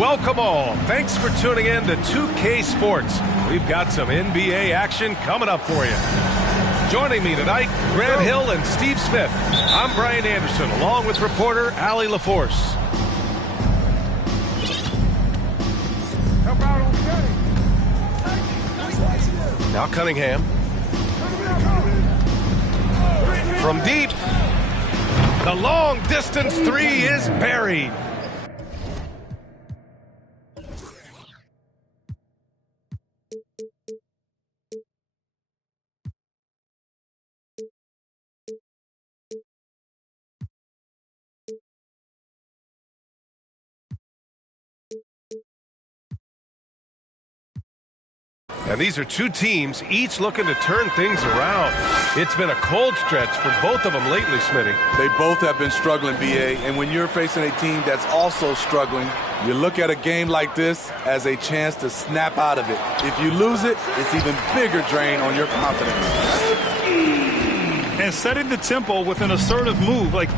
welcome all. Thanks for tuning in to 2K Sports. We've got some NBA action coming up for you. Joining me tonight, Grant Hill and Steve Smith. I'm Brian Anderson, along with reporter Allie LaForce. Now Cunningham. From deep. The long distance three is buried. And these are two teams, each looking to turn things around. It's been a cold stretch for both of them lately, Smitty. They both have been struggling, B.A., and when you're facing a team that's also struggling, you look at a game like this as a chance to snap out of it. If you lose it, it's even bigger drain on your confidence. And setting the tempo with an assertive move. Like,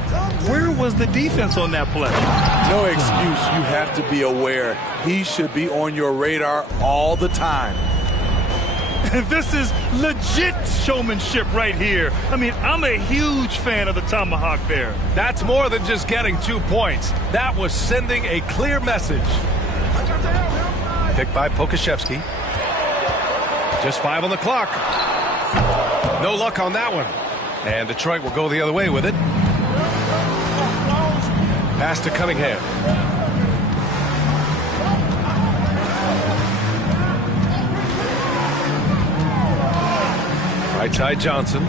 where was the defense on that play? No excuse. You have to be aware. He should be on your radar all the time. This is legit showmanship right here. I mean, I'm a huge fan of the tomahawk there. That's more than just getting 2 points. That was sending a clear message. Picked by Pokashevsky. Just 5 on the clock. No luck on that one. And Detroit will go the other way with it. Pass to Cunningham. Right side Johnson.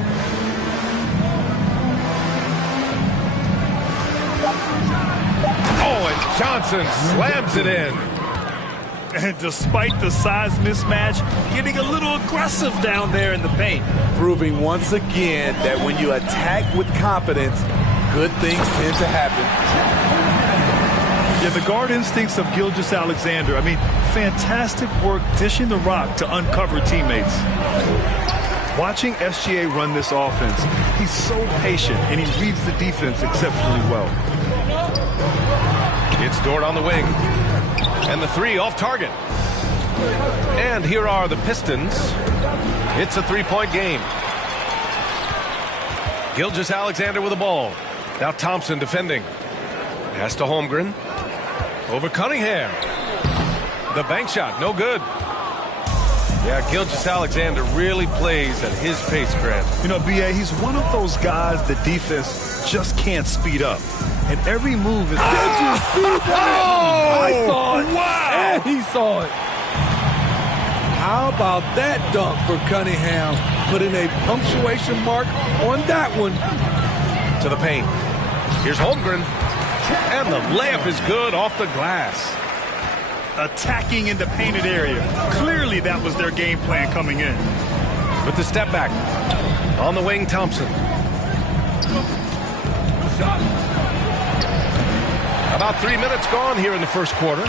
Oh, and Johnson slams it in. And despite the size mismatch, getting a little aggressive down there in the paint. Proving once again that when you attack with confidence, good things tend to happen. Yeah, the guard instincts of Gilgeous-Alexander. I mean, fantastic work dishing the rock to uncover teammates. Watching SGA run this offense, he's so patient and he reads the defense exceptionally well. It's Dort on the wing. And the three off target. And here are the Pistons. It's a three-point game. Gilgeous-Alexander with the ball. Now Thompson defending. Pass to Holmgren. Over Cunningham. The bank shot, no good. Yeah, Gilgeous-Alexander really plays at his pace, Grant. You know, B.A., he's one of those guys the defense just can't speed up. And every move is... Did you see that? I saw it. Wow! And he saw it. How about that dunk for Cunningham? Putting a punctuation mark on that one. To the paint. Here's Holmgren. And the layup is good off the glass. Attacking in the painted area. Clearly that was their game plan coming in. With the step back. On the wing, Thompson. About 3 minutes gone here in the first quarter.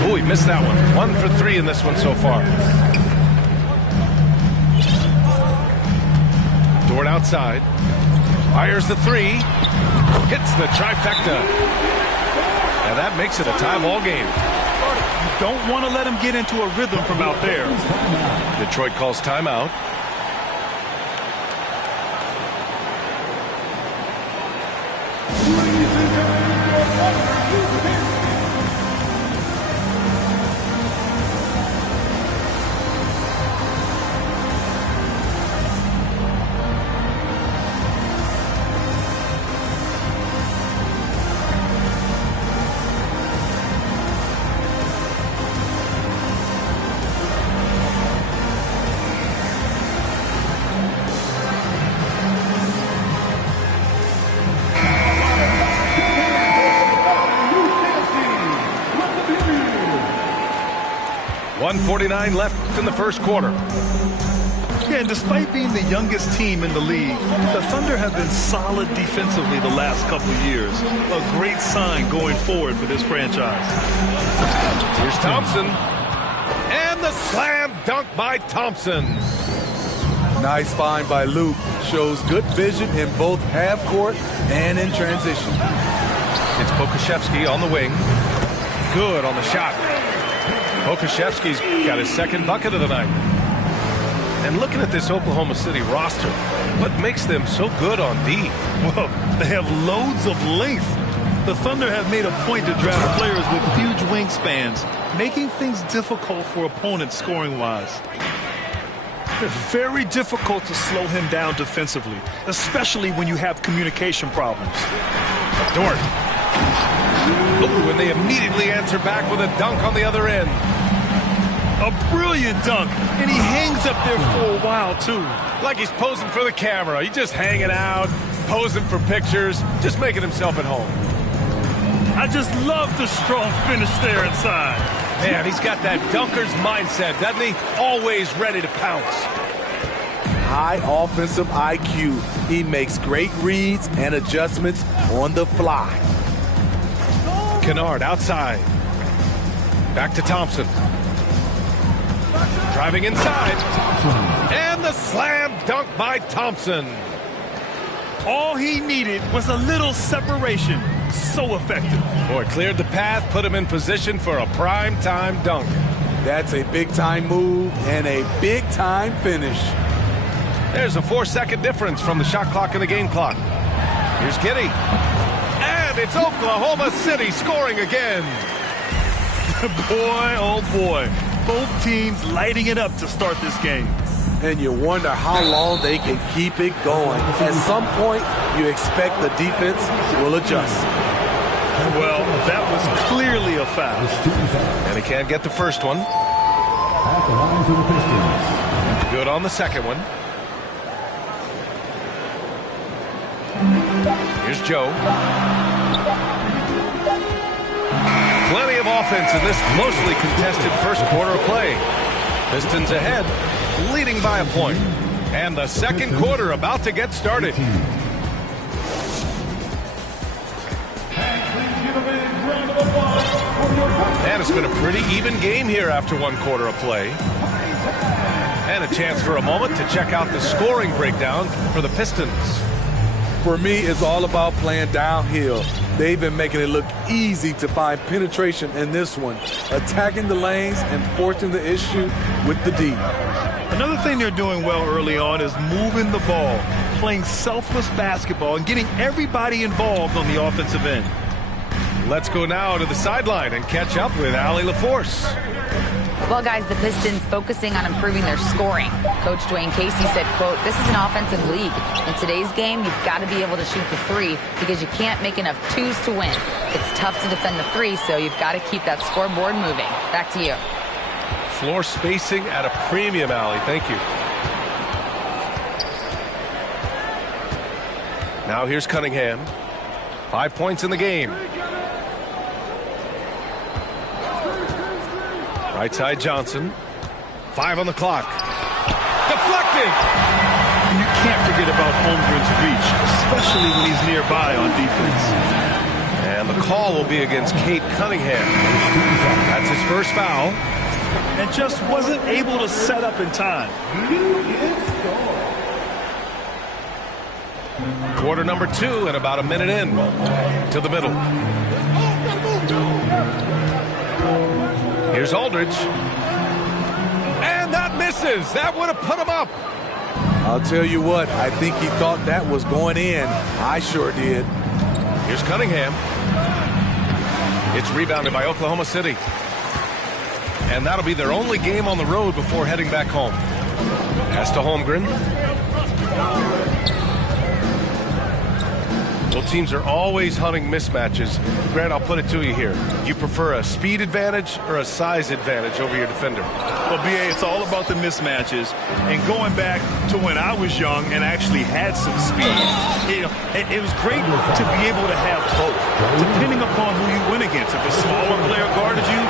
Oh, he missed that one. 1 for 3 in this one so far. Dort outside. Fires the three. Hits the trifecta. And that makes it a tie ball game. You don't want to let him get into a rhythm from out there. Detroit calls timeout. .149 left in the first quarter. Yeah, and despite being the youngest team in the league, the Thunder have been solid defensively the last couple of years. A great sign going forward for this franchise. Here's Thompson. And the slam dunk by Thompson. Nice find by Luke. Shows good vision in both half court and in transition. It's Pokashevsky on the wing. good on the shot. Okashevsky's got his second bucket of the night. And looking at this Oklahoma City roster, what makes them so good on D? Well, they have loads of length. The Thunder have made a point to draft players with huge wingspans, making things difficult for opponents scoring-wise. It's very difficult to slow him down defensively, especially when you have communication problems. Dort. Ooh, and they immediately answer back with a dunk on the other end. A brilliant dunk, and he hangs up there for a while, too. Like he's posing for the camera. He's just hanging out, posing for pictures, just making himself at home. I just love the strong finish there inside. Man, he's got that dunker's mindset, doesn't he? Always ready to pounce. High offensive IQ. He makes great reads and adjustments on the fly. Kennard outside. Back to Thompson. Driving inside. And the slam dunk by Thompson. All he needed was a little separation. So effective. Boy, cleared the path, put him in position for a prime-time dunk. That's a big-time move and a big-time finish. There's a 4-second difference from the shot clock and the game clock. Here's Giddey. And it's Oklahoma City scoring again. Boy, oh boy. Both teams lighting it up to start this game. And you wonder how long they can keep it going. At some point, you expect the defense will adjust. Well, that was clearly a foul. And he can't get the first one. Good on the second one. Here's Joe. Plenty of offense in this closely contested first quarter of play. Pistons ahead, leading by a point. And the second quarter about to get started. And it's been a pretty even game here after one quarter of play. And a chance for a moment to check out the scoring breakdown for the Pistons. For me, it's all about playing downhill. They've been making it look easy to find penetration in this one, attacking the lanes and forcing the issue with the D. Another thing they're doing well early on is moving the ball, playing selfless basketball, and getting everybody involved on the offensive end. Let's go now to the sideline and catch up with Allie LaForce. Well, guys, the Pistons focusing on improving their scoring. Coach Dwayne Casey said, quote, "This is an offensive league. In today's game, you've got to be able to shoot the three because you can't make enough twos to win. It's tough to defend the three, so you've got to keep that scoreboard moving." Back to you. Floor spacing at a premium, Allie. Thank you. Now here's Cunningham. 5 points in the game. Right side Johnson. 5 on the clock. Deflected! And you can't forget about Holmgren's reach, especially when he's nearby on defense. And the call will be against Cade Cunningham. That's his first foul. And just wasn't able to set up in time. Quarter number 2 and about a minute in to the middle. Here's Aldridge. And that misses. That would have put him up. I'll tell you what, I think he thought that was going in. I sure did. Here's Cunningham. It's rebounded by Oklahoma City. And that'll be their only game on the road before heading back home. Pass to Holmgren. Well, teams are always hunting mismatches. Grant, I'll put it to you here. You prefer a speed advantage or a size advantage over your defender? Well, B.A., it's all about the mismatches. And going back to when I was young and actually had some speed, it was great to be able to have both, depending upon who you went against. If a smaller player guarded you,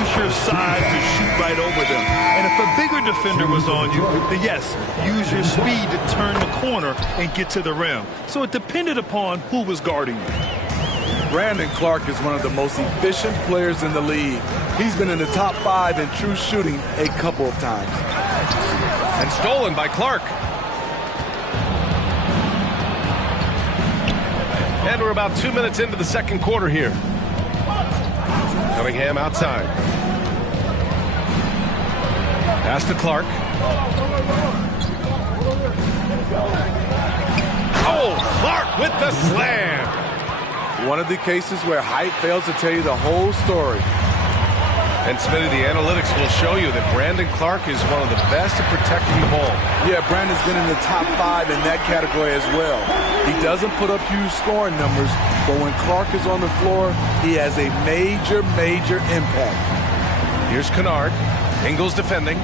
use your size to shoot right over them. And if a bigger defender was on you, then yes, use your speed to turn the corner and get to the rim. So it depended upon who was guarding you. Brandon Clark is one of the most efficient players in the league. He's been in the top 5 in true shooting a couple of times. And stolen by Clark. And we're about 2 minutes into the second quarter here. Cunningham outside. Pass to Clark. Oh, Clark with the slam. One of the cases where height fails to tell you the whole story. And Smitty, the analytics will show you that Brandon Clark is one of the best at protecting the ball. Yeah, Brandon's been in the top 5 in that category as well. He doesn't put up huge scoring numbers, but when Clark is on the floor, he has a major, major impact. Here's Kennard. Ingles defending.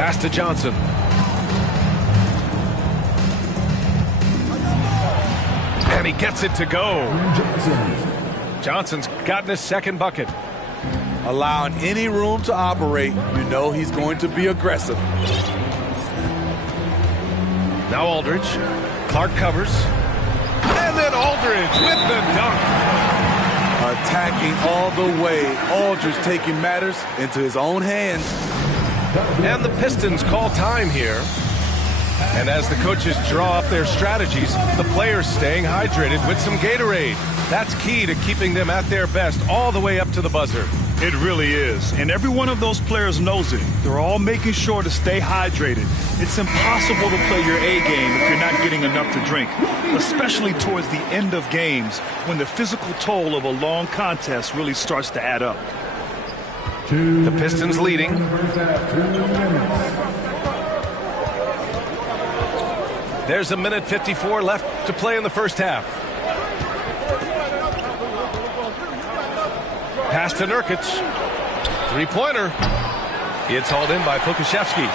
Pass to Johnson. And he gets it to go. Johnson's gotten his second bucket. Allowing any room to operate, you know he's going to be aggressive. Now Aldridge. Clark covers. And then Aldridge with the dunk. Attacking all the way. Aldridge taking matters into his own hands. And the Pistons call time here. And as the coaches draw up their strategies, the players staying hydrated with some Gatorade. That's key to keeping them at their best all the way up to the buzzer. It really is. And every one of those players knows it. They're all making sure to stay hydrated. It's impossible to play your A game if you're not getting enough to drink, especially towards the end of games when the physical toll of a long contest really starts to add up. The Pistons leading. There's 1:54 left to play in the first half. Pass to Nurkic. Three-pointer. It's hauled in by Pokashevsky.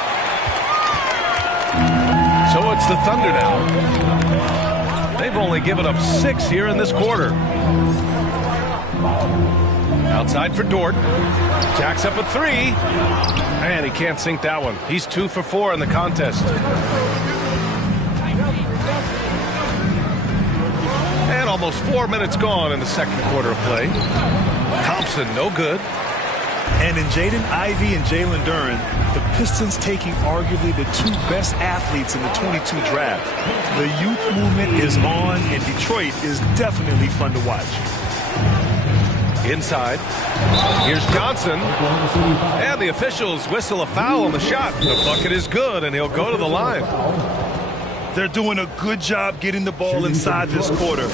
So it's the Thunder now. They've only given up 6 here in this quarter. Outside for Dort. Jacks up a 3. And he can't sink that one. He's 2 for 4 in the contest. And almost 4 minutes gone in the second quarter of play. Thompson, no good. And in Jaden Ivey and Jalen Duren, the Pistons taking arguably the 2 best athletes in the 22 draft. The youth movement is on, and Detroit is definitely fun to watch. Inside. Here's Johnson. And the officials whistle a foul on the shot. The bucket is good, and he'll go to the line. They're doing a good job getting the ball inside this quarter.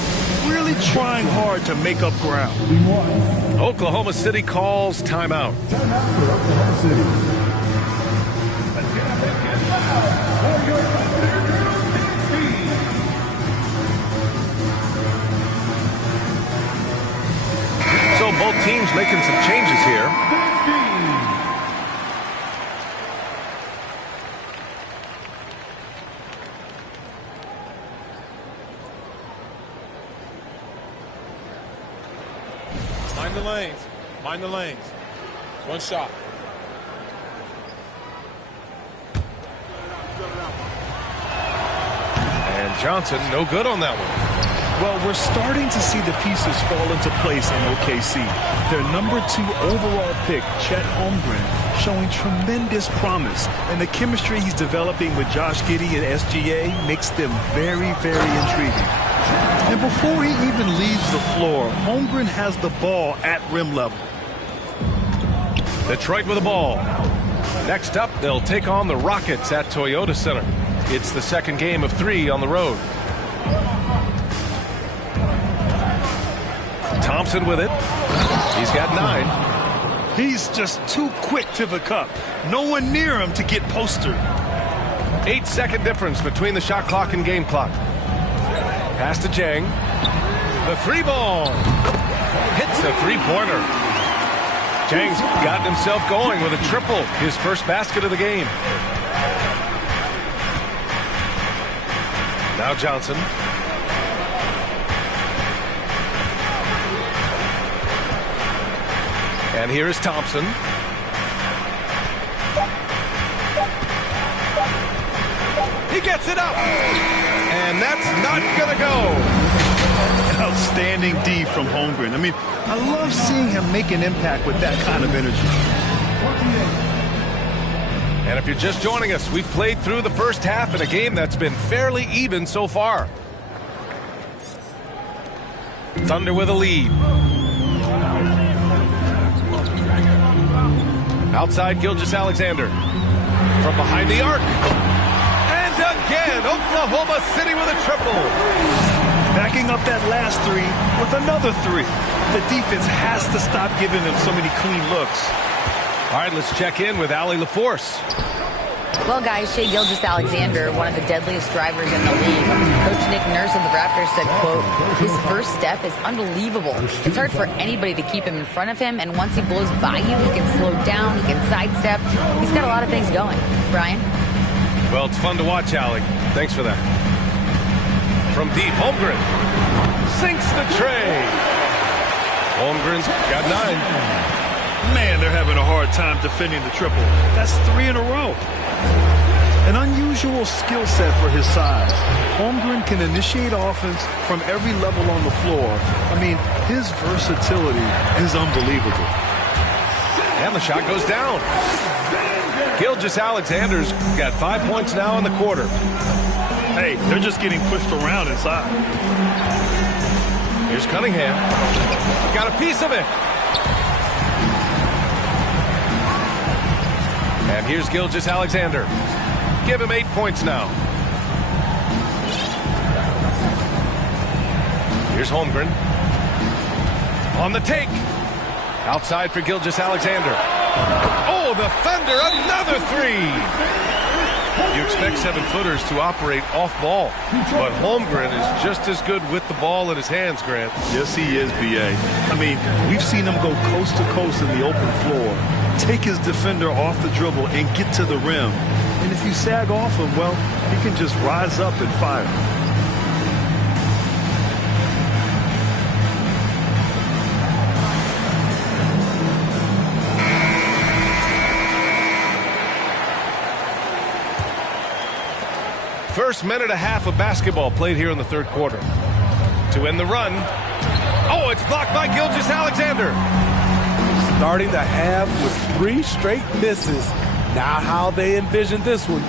Really trying hard to make up ground. Oklahoma City calls timeout. So both teams making some changes here. Mind the lanes. Mind the lanes. One shot. And Johnson, no good on that one. Well, we're starting to see the pieces fall into place in OKC. Their number 2 overall pick, Chet Holmgren, showing tremendous promise. And the chemistry he's developing with Josh Giddey and SGA makes them very, very intriguing. And before he even leaves the floor, Holmgren has the ball at rim level. Detroit with the ball. Next up, they'll take on the Rockets at Toyota Center. It's the second game of 3 on the road. Thompson with it. He's got 9. He's just too quick to the cup. No one near him to get postered. 8-second difference between the shot clock and game clock. Pass to Jang. The 3-ball. Hits the 3-pointer. Jang's gotten himself going with a triple. His first basket of the game. Now Johnson. And here is Thompson. He gets it up. And that's not going to go. Outstanding D from Holmgren. I mean, I love seeing him make an impact with that kind of energy. And if you're just joining us, we've played through the first half in a game that's been fairly even so far. Thunder with a lead. Outside Gilgeous-Alexander. From behind the arc. And again, Oklahoma City with a triple. Backing up that last three with another three. The defense has to stop giving them so many clean looks. All right, let's check in with Allie LaForce. Well, guys, Shai Gilgeous-Alexander, one of the deadliest drivers in the league. Coach Nick Nurse of the Raptors said, quote, his first step is unbelievable. It's hard for anybody to keep him in front of him, and once he blows by you, he can slow down, he can sidestep. He's got a lot of things going. Brian? Well, it's fun to watch, Allie. Thanks for that. From deep, Holmgren sinks the tray. Holmgren's got 9. Man, they're having a hard time defending the triple. That's 3 in a row. An unusual skill set for his size. Holmgren can initiate offense from every level on the floor. I mean, his versatility is unbelievable. And the shot goes down. Gilgeous-Alexander's got 5 points now in the quarter. Hey, they're just getting pushed around inside. Here's Cunningham. Got a piece of it. And here's Gilgeous-Alexander. Give him 8 points now. Here's Holmgren. On the take. Outside for Gilgeous-Alexander. Oh, the Thunder, another 3. You expect 7-footers to operate off ball, but Holmgren is just as good with the ball in his hands, Grant. Yes, he is, B.A. I mean, we've seen him go coast to coast in the open floor, take his defender off the dribble and get to the rim. And if you sag off him, well, he can just rise up and fire. First minute and a half of basketball played here in the third quarter. To end the run. Oh, it's blocked by Gilgeous-Alexander. Starting the half with 3 straight misses. Now how they envision this one.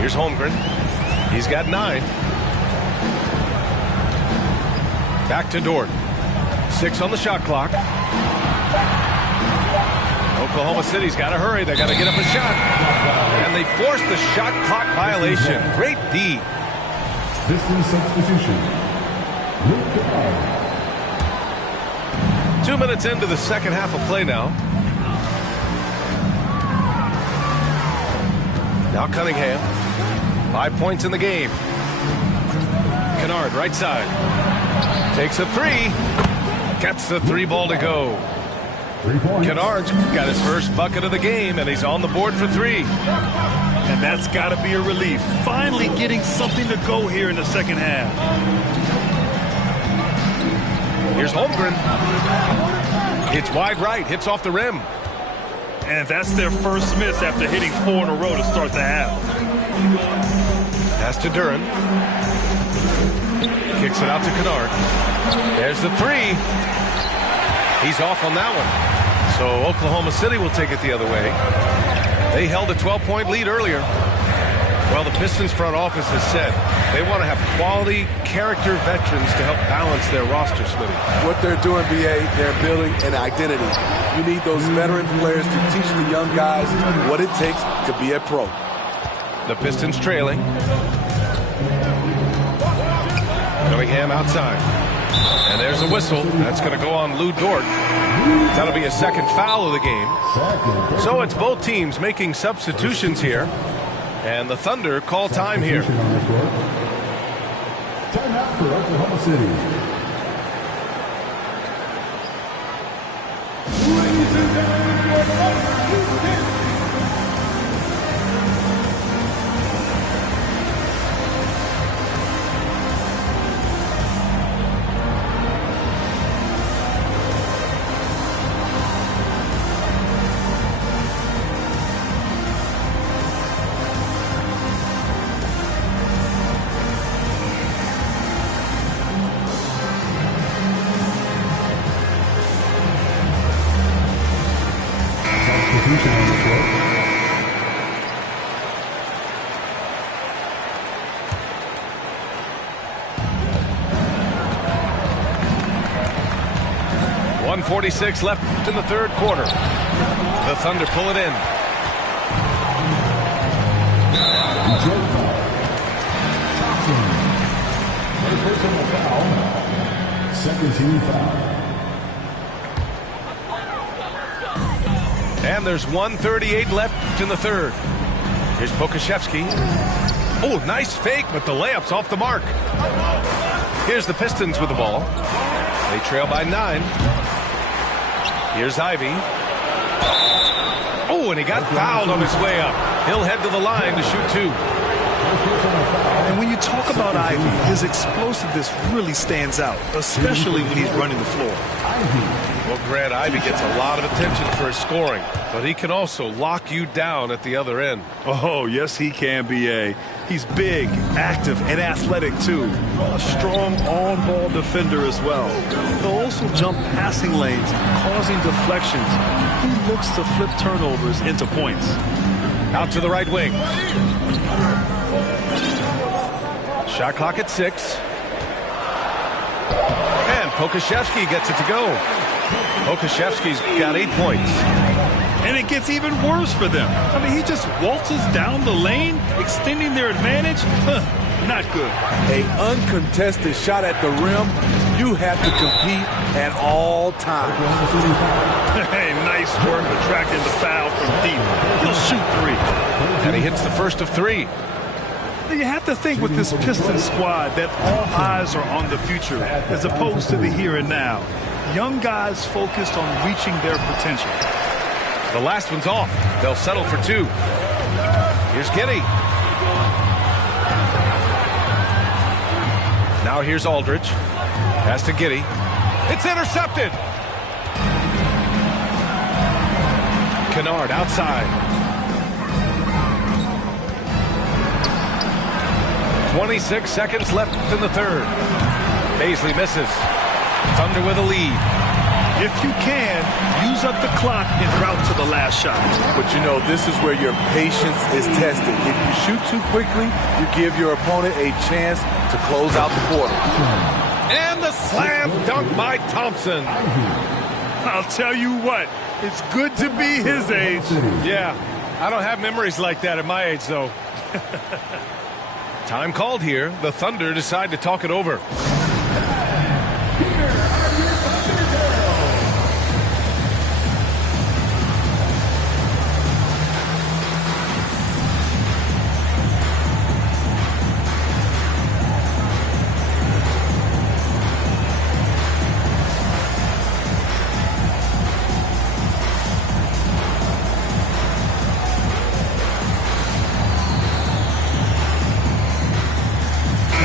Here's Holmgren. He's got 9. Back to Dort. 6 on the shot clock. Oklahoma City's got to hurry. They got to get up a shot. And they force the shot clock violation. Great D. Pistons substitution. 2 minutes into the second half of play now. Now Cunningham. 5 points in the game. Kennard, right side. Takes a 3. Gets the 3 ball to go. Kennard's got his first bucket of the game, and he's on the board for 3. And that's got to be a relief. Finally getting something to go here in the second half. Here's Holmgren. Hits wide right, hits off the rim. And that's their first miss after hitting 4 in a row to start the half. Pass to Duren. Kicks it out to Kennard. There's the 3. He's off on that one. So Oklahoma City will take it the other way. They held a 12-point lead earlier. Well, the Pistons front office has said they want to have quality character veterans to help balance their roster, Smitty. What they're doing, B.A., they're building an identity. You need those veteran players to teach the young guys what it takes to be a pro. The Pistons trailing. Cunningham outside. And there's a whistle. That's going to go on Lou Dort. That'll be a second foul of the game. So it's both teams making substitutions here. And the Thunder call time here. Timeout for Oklahoma City. Ladies and gentlemen, 1:46 left in the third quarter. The Thunder pull it in. Gm7. Thompson. First personal foul. Second team foul. And there's 1:38 left in the third. Here's Pokashevsky. Oh, nice fake, but the layup's off the mark. Here's the Pistons with the ball. They trail by 9. Here's Ivy. Oh, and he got fouled on his way up. He'll head to the line to shoot 2. And when you talk about Ivy, his explosiveness really stands out, especially when he's running the floor. Well, Grant, Ivy gets a lot of attention for his scoring, but he can also lock you down at the other end. Oh, yes, he can, B.A. He's big, active, and athletic, too. A strong on-ball defender as well. He'll also jump passing lanes, causing deflections. He looks to flip turnovers into points. Out to the right wing. Shot clock at 6. And Pokashevsky gets it to go. Pokashevsky's got 8 points. And it gets even worse for them. I mean, he just waltzes down the lane, extending their advantage. Not good. An uncontested shot at the rim, you have to compete at all times. Hey, nice work attracting the foul from deep. He'll shoot 3. And he hits the first of 3. You have to think with this Pistons squad that all eyes are on the future as opposed to the here and now. Young guys focused on reaching their potential. The last one's off. They'll settle for 2. Here's Giddey. Now here's Aldridge. Pass to Giddey. It's intercepted. Kennard outside. 26 seconds left in the third. Baisley misses. Thunder with a lead. If you can, use up the clock en route to the last shot. But you know, this is where your patience is tested. If you shoot too quickly, you give your opponent a chance to close out the quarter. And the slam dunk by Thompson. I'll tell you what, it's good to be his age. Yeah, I don't have memories like that at my age, though. Time called here. The Thunder decide to talk it over.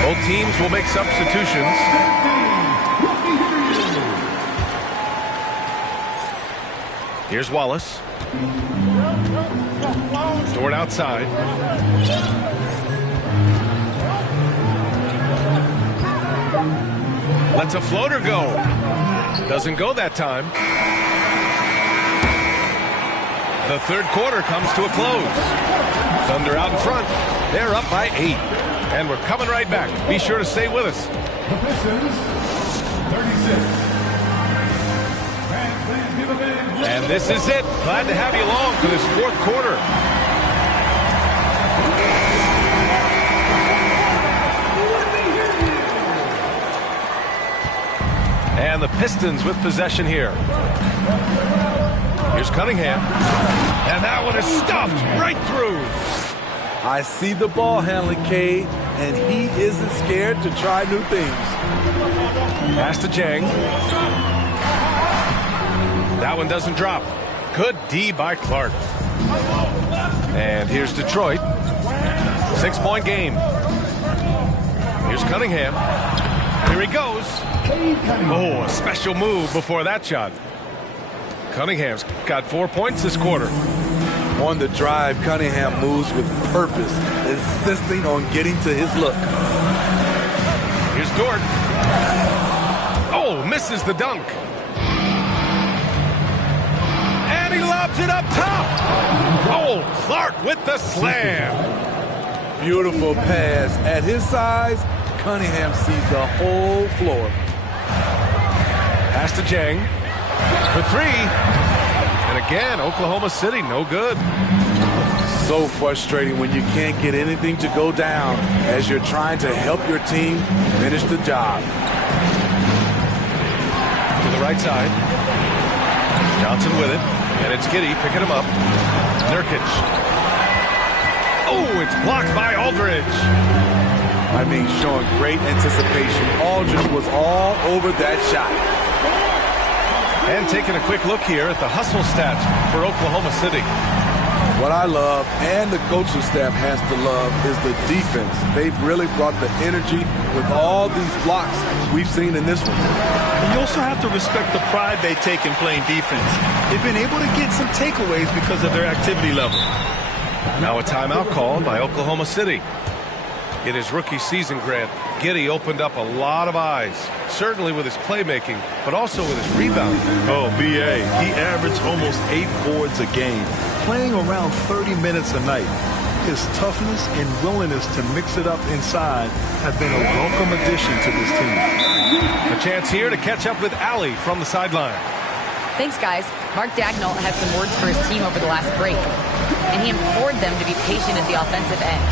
Both teams will make substitutions. Here's Wallace. Dort outside. Lets a floater go. Doesn't go that time. The third quarter comes to a close. Thunder out in front. They're up by 8. And we're coming right back. Be sure to stay with us. The Pistons, 36. And this is it. Glad to have you along for this fourth quarter. And the Pistons with possession here. Here's Cunningham. And that one is stuffed right through. I see the ball handling, Cade, and he isn't scared to try new things. Pass to Jang. That one doesn't drop. Good D by Clark. And here's Detroit. 6-point game. Here's Cunningham. Here he goes. Oh, a special move before that shot. Cunningham's got 4 points this quarter. On the drive, Cunningham moves with purpose, insisting on getting to his look. Here's Dort. Oh, misses the dunk. And he lobs it up top. Oh, Clark with the slam. Beautiful pass. At his size, Cunningham sees the whole floor. Pass to Jang. for three. And again, Oklahoma City, no good. So frustrating when you can't get anything to go down as you're trying to help your team finish the job. To the right side. Johnson with it. And it's Giddy picking him up. Nurkic. Oh, it's blocked by Aldridge. I mean, showing great anticipation. Aldridge was all over that shot. And taking a quick look here at the hustle stats for Oklahoma City. What I love, and the coaching staff has to love, is the defense. They've really brought the energy with all these blocks we've seen in this one. You also have to respect the pride they take in playing defense. They've been able to get some takeaways because of their activity level. Now a timeout called by Oklahoma City. In his rookie season, Grant, Giddy opened up a lot of eyes, certainly with his playmaking, but also with his rebounding. Oh, B.A., he averaged almost 8 boards a game, playing around 30 minutes a night. His toughness and willingness to mix it up inside have been a welcome addition to this team. A chance here to catch up with Allie from the sideline. Thanks, guys. Mark Dagnall had some words for his team over the last break, and he implored them to be patient at the offensive end.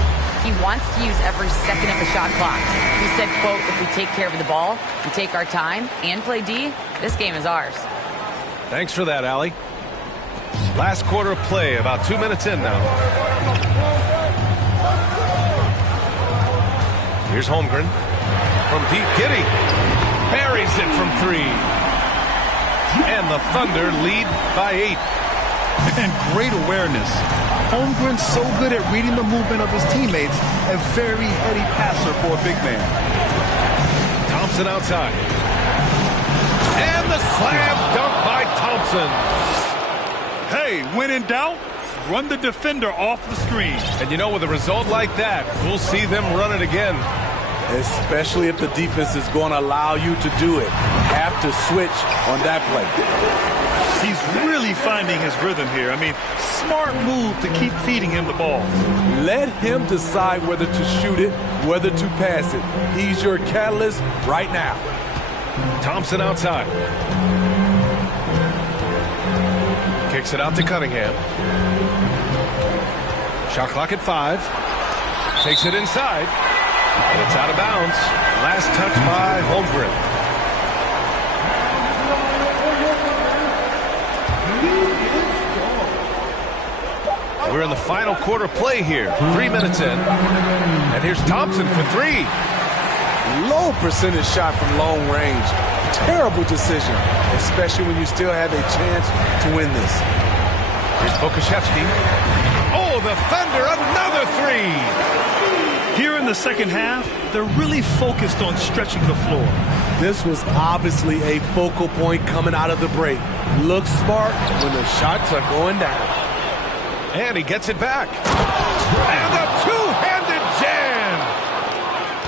He wants to use every second of the shot clock. He said, quote, if we take care of the ball, we take our time, and play D, this game is ours. Thanks for that, Allie. Last quarter of play, about 2 minutes in now. Here's Holmgren. From deep, Giddy buries it from three. And the Thunder lead by 8. And great awareness. Holmgren's so good at reading the movement of his teammates, a very heady passer for a big man. Thompson outside. And the slam dunk by Thompson. Hey, when in doubt, run the defender off the screen. And you know, with a result like that, we'll see them run it again. Especially if the defense is going to allow you to do it. Have to switch on that play. He's really finding his rhythm here. I mean, smart move to keep feeding him the ball. Let him decide whether to shoot it, whether to pass it. He's your catalyst right now. Thompson outside. Kicks it out to Cunningham. Shot clock at 5. Takes it inside. And it's out of bounds. Last touch by Holmgren. We're in the final quarter play here. 3 minutes in. And here's Thompson for 3. Low percentage shot from long range. Terrible decision, especially when you still have a chance to win this. Here's Pokashevsky. Oh, the Thunder, another 3. Here in the second half, they're really focused on stretching the floor. This was obviously a focal point coming out of the break. Look smart when the shots are going down. And he gets it back. And a two-handed jam.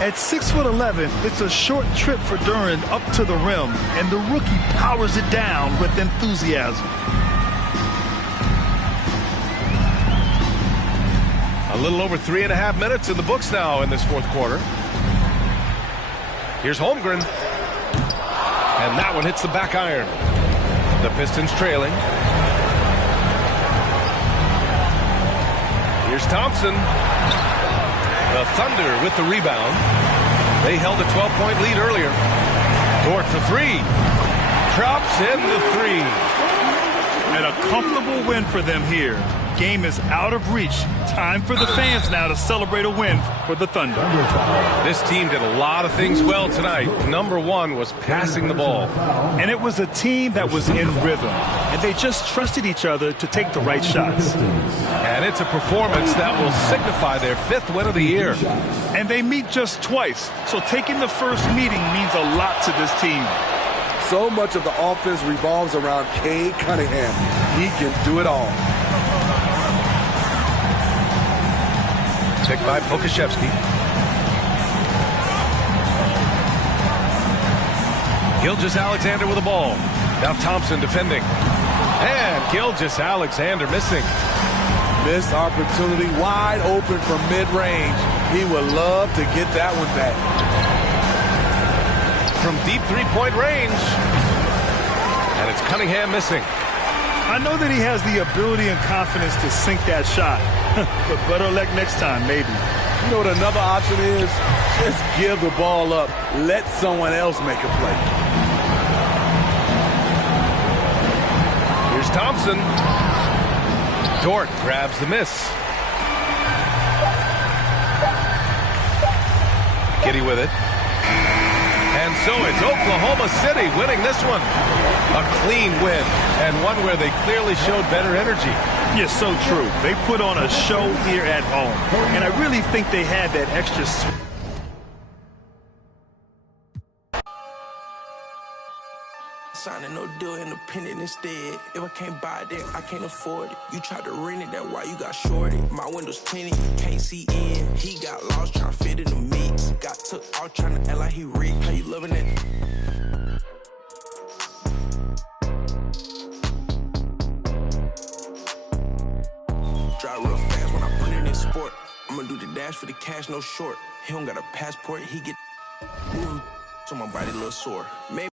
At 6'11", it's a short trip for Duren up to the rim, and the rookie powers it down with enthusiasm. A little over 3.5 minutes in the books now in this fourth quarter. Here's Holmgren. And that one hits the back iron. The Pistons trailing. Here's Thompson. The Thunder with the rebound. They held a 12-point lead earlier. Dort for 3. Drops in the 3. And a comfortable win for them here. Game is out of reach. Time for the fans now to celebrate a win for the Thunder. This team did a lot of things well tonight. Number 1 was passing the ball. And it was a team that was in rhythm. And they just trusted each other to take the right shots. And it's a performance that will signify their 5th win of the year. And they meet just twice. So taking the first meeting means a lot to this team. So much of the offense revolves around Cade Cunningham. He can do it all. Picked by Pokashevsky. Gilgeous-Alexander with the ball. Now Thompson defending. And Gilgeous-Alexander missing. Missed opportunity, wide open from mid-range. He would love to get that one back. From deep three-point range. And it's Cunningham missing. I know that he has the ability and confidence to sink that shot. But better luck next time, maybe. You know what another option is? Just give the ball up. Let someone else make a play. Here's Thompson. Dort grabs the miss. Giddy with it. And so it's Oklahoma City winning this one. A clean win, and one where they clearly showed better energy. Yes, so true. They put on a show here at home, and I really think they had that extra. Signing no deal, independent instead. If I can't buy it, then I can't afford it. You tried to rent it, that's why you got shorted. My window's tinted, you can't see in. He got lost trying to fit in the mix. Got took out trying to act like he rigged. How you loving it? Drive real fast when I put it in sport. I'ma do the dash for the cash, no short. He don't got a passport, he get so my body a little sore. Maybe